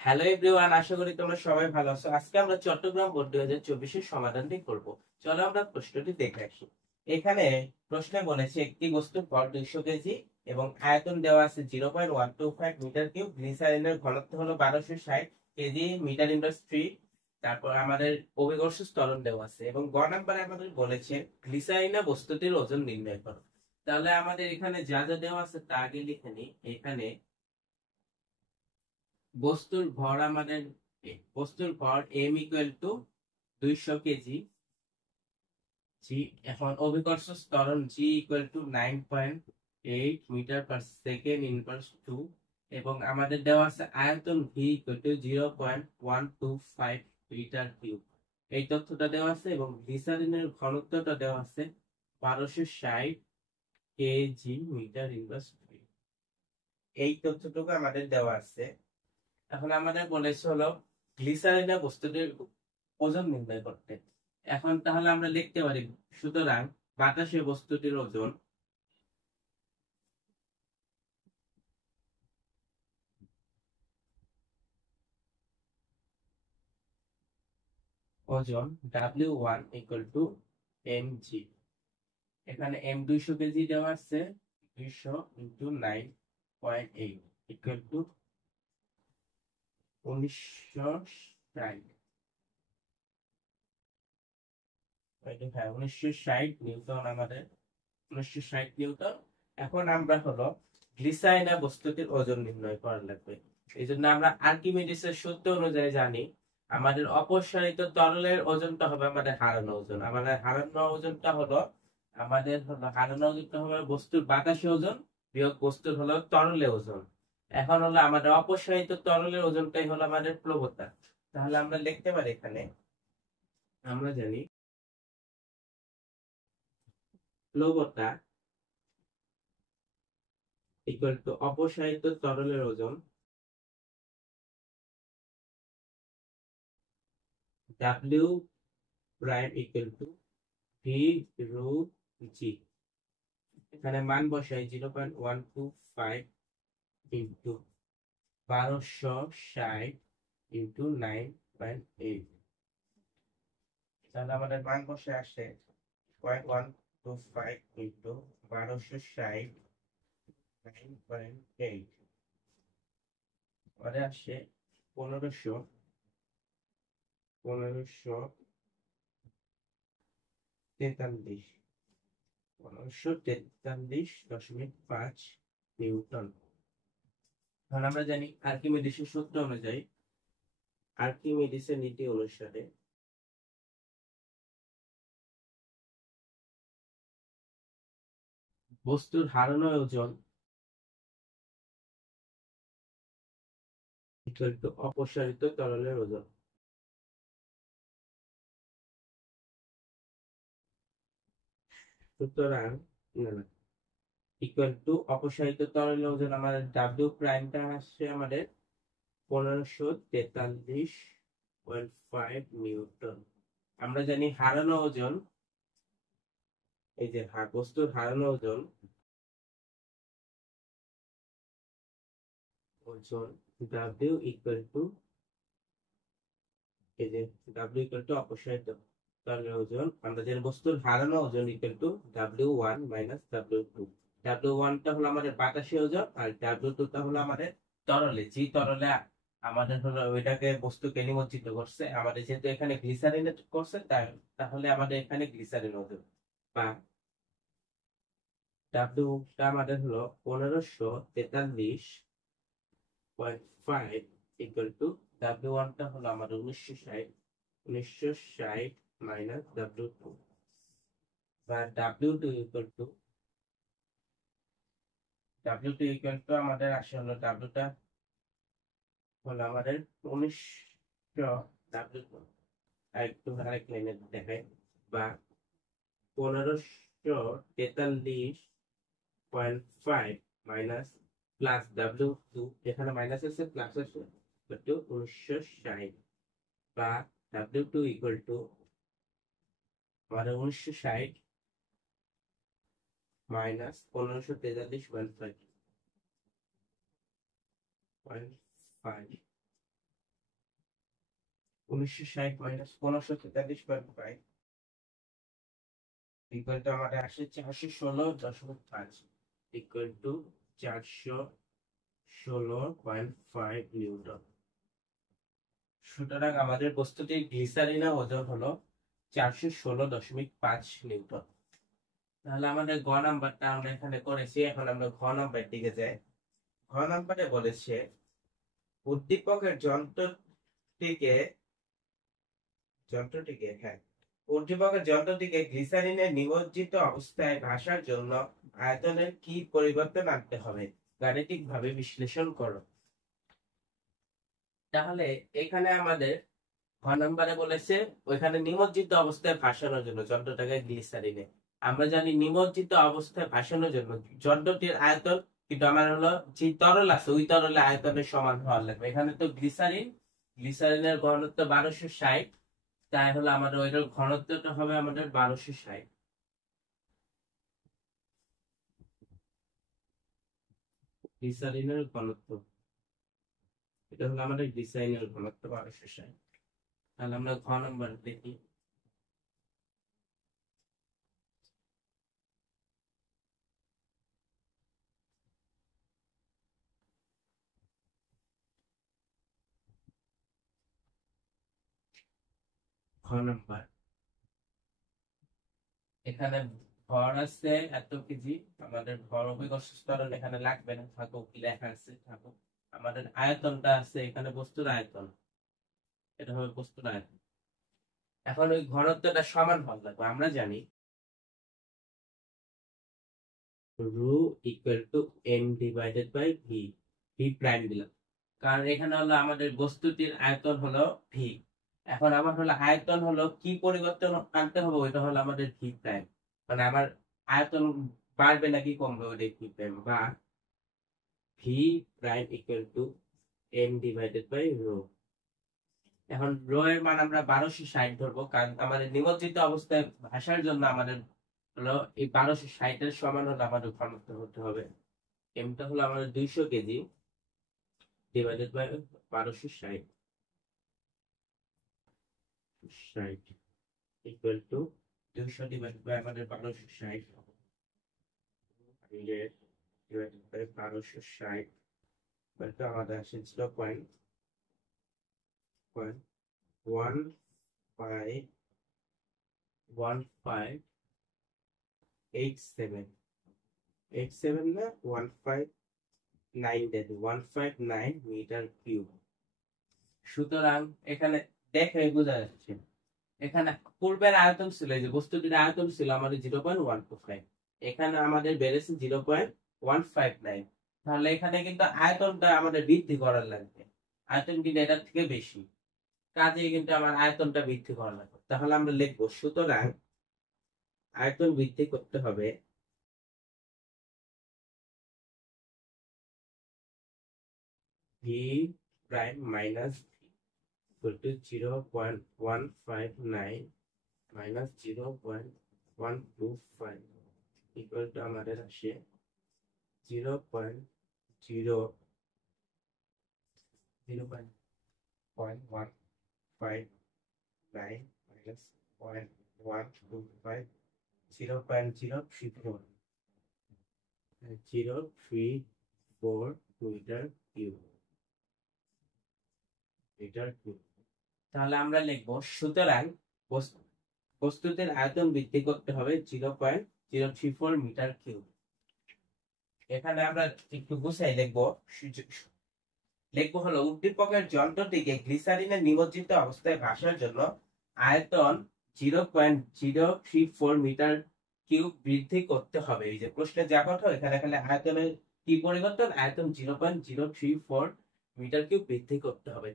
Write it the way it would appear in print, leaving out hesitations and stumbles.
Hello everyone, আশা করি তোমরা সবাই ভালো আছো। আজকে আমরা চট্টগ্রাম বোর্ড 2024 এর সমাধানটি করব। চলো আমরা প্রশ্নটি দেখে আসি। এখানে প্রশ্নে বলেছে একটি বস্তুর ভর 200 কেজি এবং আয়তন দেওয়া আছে 0.125 মিটার কিউব। গ্লিসারিনের ঘনত্ব হলো 1260 কেজি মিটার ইনভার্স 3। তারপর আমাদের অভিকর্ষ ত্বরণ দেওয়া আছে এবং গ নাম্বারে আমাদের বলেছে গ্লিসারিনের বস্তুটির ওজন নির্ণয় করো। তাহলে আমাদের এখানে যা যা দেওয়া আছে তা আগে লিখে নিই। এখানে বস্তুর ভর m ইকুয়াল টু 200 কেজি। জি, এখন অভিকর্ষ ত্বরণ g equal to 9.8 metre per second inverse 2 এবং আমাদের দেওয়া আছে আয়তন v equal to 0.125 litre cube. এই তথ্যটা দেওয়া আছে এবং গ্লিসারিনের ঘনত্বটা দেওয়া আছে 1260 কেজি মিটার ইনভার্স 3। এই তথ্যটুকু আমাদের দেওয়া আছে। এখন আমাদের বলেছে হলো গ্লিসারিনের বস্তুটির ওজন নির্ণয় করতে। এখন তাহলে আমরা লিখতে পারি, সুতরাং বাতাসে বস্তুটির ওজন W1 ইকুয়াল টু mg। এখানে m 200 কেজি দেওয়া আছে, 200 ইন্টু 9.8 ইকুয়াল টু 1960। হ্যাঁ, 1960 নিউটন, আমাদের 1960 নিউটন। এখন আমরা হলো গ্লিসারিনের বস্তুটির ওজন নির্ণয় করা লাগবে। এই জন্য আমরা আর্কিমিডিসের সূত্র অনুযায়ী জানি আমাদের অপসারিত তরলের ওজনটা হবে আমাদের হারানো ওজন। হারানো ওজনটা হবে বস্তুর বাতাসে ওজন বিয়োগ বস্তুর হলো তরলে ওজন। এখন হলো আমাদের অপসারিত তরলের ওজনটাই হলো আমাদের প্লবতা। তাহলে আমরা লিখতে পারি, এখানে আমরা জানি প্লবতা ইকুয়াল টু অপসারিত তরলের ওজন W prime equal to V rho g. এখানে মান বসাই 0.125 ইন্টু 1260 ইন্টু 9.8। তাহলে আমাদের মান বসে আসে 0.125 ইন্টু 1260 9.8 পরে আসে 1543 1543.5 নিউটন। এখন আমরা জানি আর্কিমিডিসের সূত্র অনুযায়ী, আর্কিমিডিসের নীতি অনুসারে বস্তুর হারানো ওজন ইকুয়াল টু অপসারিত তরলের ওজন। সুতরাং ইকুয়াল টু অপসারিত তরলের ওজন আমাদের ডাব্লিউ প্রাইমটা আসছে আমাদের 1543.5 নিউটন। আমরা জানি হারানো ওজন, এই যে বস্তুর হারানো ওজন ডাব্লিউ ইকুয়াল টু, এই যে ডাব্লিউ ইকুয়াল টু অপসারিত তরলের ওজন, আমরা জানি বস্তুর হারানো ওজন equal to W1 minus W2। W1 টা হলো আমাদের বাতাসে ওজন আর W2 টা হলো আমাদের তরলে। যে তরলে আমাদের হলো ওইটাকে বস্তুকে নিমজ্জিত করছে, আমাদের যেহেতু এখানে গ্লিসারিন করছে তাহলে আমাদের এখানে গ্লিসারিন ওজন বা W টা আমাদের হলো 1543.5 ইকুয়াল টু W1 টা হলো আমাদের 1960 মাইনাস W2 বা W2 ইকুয়াল টু আমাদের আসে হলো W টা হলো আমাদের 1900 W2 আরেক লাইনে দেখাই, বা 1543.5 মাইনাস প্লাস W2, এখানে মাইনাস আছে প্লাস আছে, 1960 বা W2 ইকুয়াল টু আমাদের 1960 মাইনাস 1543.5 1960 মাইনাস 1543.5 ইকুয়াল টু আমাদের আসে 416.5 ইকুয়াল টু 416.5 নিউটন। সুতরাং আমাদের বস্তুটির গ্লিসারিনের ওজন হলো 416.5 নিউটন। তাহলে আমাদের গ নাম্বারটা আমরা এখানে করেছি। এখন আমরা ঘ নাম্বার দিকে যাই। ঘ নাম্বারে বলেছে উদ্দীপকের যন্ত্রটিকে গ্লিসারিনে নিমজ্জিত অবস্থায় ভাসার জন্য আয়তনের কি পরিবর্তন আনতে হবে, গাণিতিক ভাবে বিশ্লেষণ করো। তাহলে এখানে আমাদের ঘ নম্বরে বলেছে ওইখানে নিমজ্জিত অবস্থায় ভাসানোর জন্য যন্ত্রটাকে গ্লিসারিনে, আমরা জানি নিমজ্জিত অবস্থায় ভাসানোর জন্য যন্ত্রটির আয়তন কিন্তু আমার হলো যে তরল আছে ওই তরলের আয়তনের সমান হওয়ার লাগবে। এখানে তো গ্লিসারিনের ঘনত্ব 1260, তাই হলো আমাদের ওইটার ঘনত্বটা হবে আমাদের 1260। গ্লিসারিনের ঘনত্ব এটা হলো আমাদের গ্লিসারিনের ঘনত্ব 1260। তাহলে আমরা ঘ নম্বর দেখি। ঘ নম্বর এখানে ভর আছে এত কেজি, আমাদের ভর অভিকর্ষ ত্বরণ এখানে লাগবে না, থাকুক লেখা আছে থাকুক। আমাদের আয়তনটা আছে এখানে, বস্তুর আয়তন, এটা হবে বস্তুর আয়তন। এখন ওই ঘনত্বটা সমান হওয়া লাগবে। আমরা জানি rho equal to m divided by v, v prime দিলাম কারণ এখানে হলো আমাদের বস্তুটির আয়তন হলো ভি। এখন আমার হলো আয়তন হলো কি পরিবর্তন আনতে হবে, ওইটা হলো আমাদের ভি প্রাইম, মানে আমার আয়তন বাড়বে নাকি কমবে ওইটাই ভি প্রাইম, বা v prime equal to m divided by rho. এখন রো এর মান আমরা 1260 ধরবো, কারণ আমাদের নিমজ্জিত অবস্থায় ভাসার জন্য আমাদের হলো এই 1260 এর সমান হলো আমাদের ঘনত্ব হতে হবে। এমটা হলো আমাদের 200 KG divided by 1260 equal to 200 divided by আমাদের 1260 ডিভাইডেড বাই 1260 বলতে আমাদের আসে 0.1587 না 159 মিটার কিউব। সুতরাং এখানে দেখে বোঝা যাচ্ছে এখানে পূর্বের আয়তন ছিল, এই যে বস্তুটির আয়তন ছিল আমাদের 0.125, এখানে আমাদের বেড়েছে 0.159। তাহলে এখানে কিন্তু আয়তনটা আমাদের বৃদ্ধি করার লাগবে, আয়তন কিন্তু এটার থেকে বেশি, কাজে কিন্তু আমার আয়তনটা বৃদ্ধি করা লাগবে। তাহলে আমরা লিখবো সুতরাং আয়তন বৃদ্ধি করতে হবে V prime minus equal to 0.159 minus 0.125 equal to আমাদের আসে 0.159 minus 0.125 0.034 মিটার কিউব। তাহলে আমরা লিখবো সুতরাং বস্তুটির আয়তন বৃদ্ধি করতে হবে 0.034 মিটার কিউব। এখানে আমরা একটু গুছাই লিখবো হলো উদ্দীপকের যন্ত্রটিকে গ্লিসারিনে নিমজ্জিত অবস্থায় ভাসার জন্য আয়তন 0.034 মিটার কিউব বৃদ্ধি করতে হবে। এই যে প্রশ্নে যা কথা এখানে খালি আয়তনের কি পরিবর্তন, আয়তন 0.034 মিটার কিউব বৃদ্ধি করতে হবে।